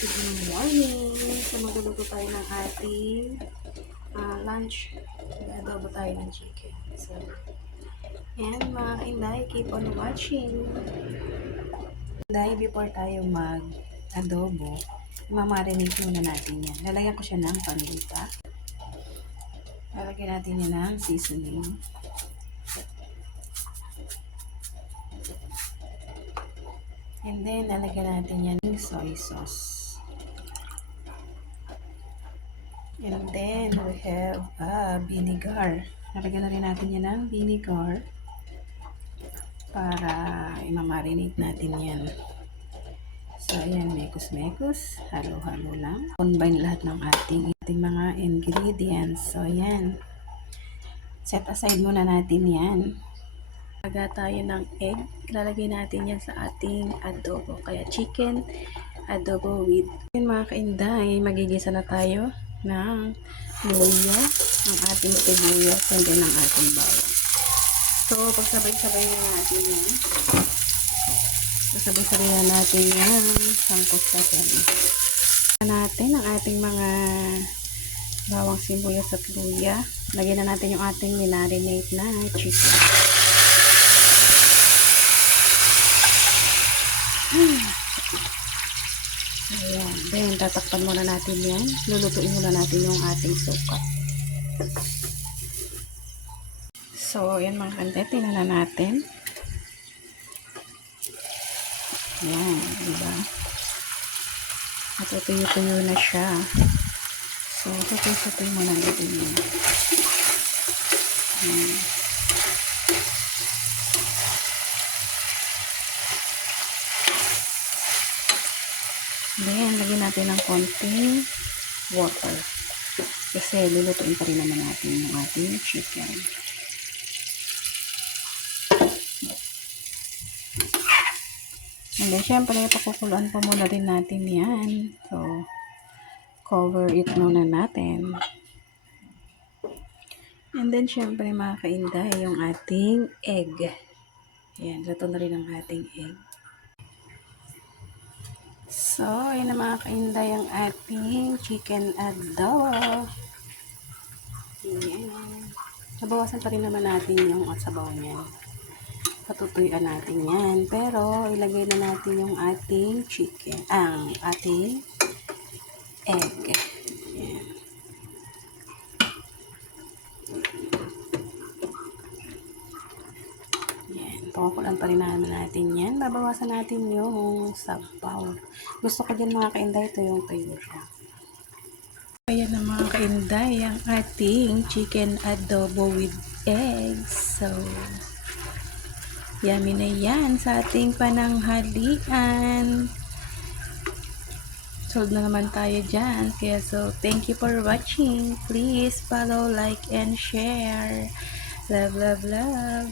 Good morning! So, magluluto tayo ng ating lunch. Adobo tayo ng chicken. So, and mga kainday, keep on watching. Dahil before tayo mag-adobo, mamarinate muna natin yan. Lalagyan ko siya ng paminta. Lalagyan natin yan ng seasoning. And then, lalagyan natin yan ng soy sauce. And then, we have vinegar. Lalagyan na rin natin yan ng vinegar para imamarinate natin yan. So, ayan, mekos-mekos. Halo-halo lang. Combine lahat ng ating mga ingredients. So, ayan. Set aside muna natin yan. Laga tayo ng egg. Lalagay natin yan sa ating adobo. Kaya chicken adobo with. Yun mga kainday, magigisa na tayo ng luya, ng ating sibuyas, and then ng ating bawang. So, pagsabay-sabay na natin yan. Pagsabay-sabay na natin yan. Sangkot sa yan. Natin ang ating mga bawang, sibuyas at luya. Lagyan na natin yung ating minarinate na chicken. Ayan. Then, tatakpan muna natin yan. Lulutuin muna natin yung ating suka. So, yan mga kante. Tingnan na natin. Ayan. Diba? Natutuyo-tuyo na siya. So, tutuyo-tuyo muna natin yan. Ayan. Then, lagyan natin ng konting water. Kasi lulutuin pa rin naman natin yung ating chicken. And then, syempre, pakukuluan pa muna rin natin yan. So, cover it muna natin. And then, syempre, mga kainday, yung ating egg. Ayan, luto na rin ang ating egg. So, yun na mga kainday ang ating chicken adobo. Ayan. Nabawasan pa rin naman natin yung sabaw niya. Patutuyuan natin yan. Pero, ilagay na natin yung ating chicken. Ang ating egg. Ayan. Pakukulan pa rin natin yan. Babawasan natin yung sabaw. Gusto ko dyan mga kainday, ito yung tuyo siya. Ayan na mga kainday, ang ating chicken adobo with eggs. So, yummy na yan sa ating pananghalian. Solve na naman tayo dyan. Kaya so, thank you for watching. Please follow, like, and share. Love, love, love.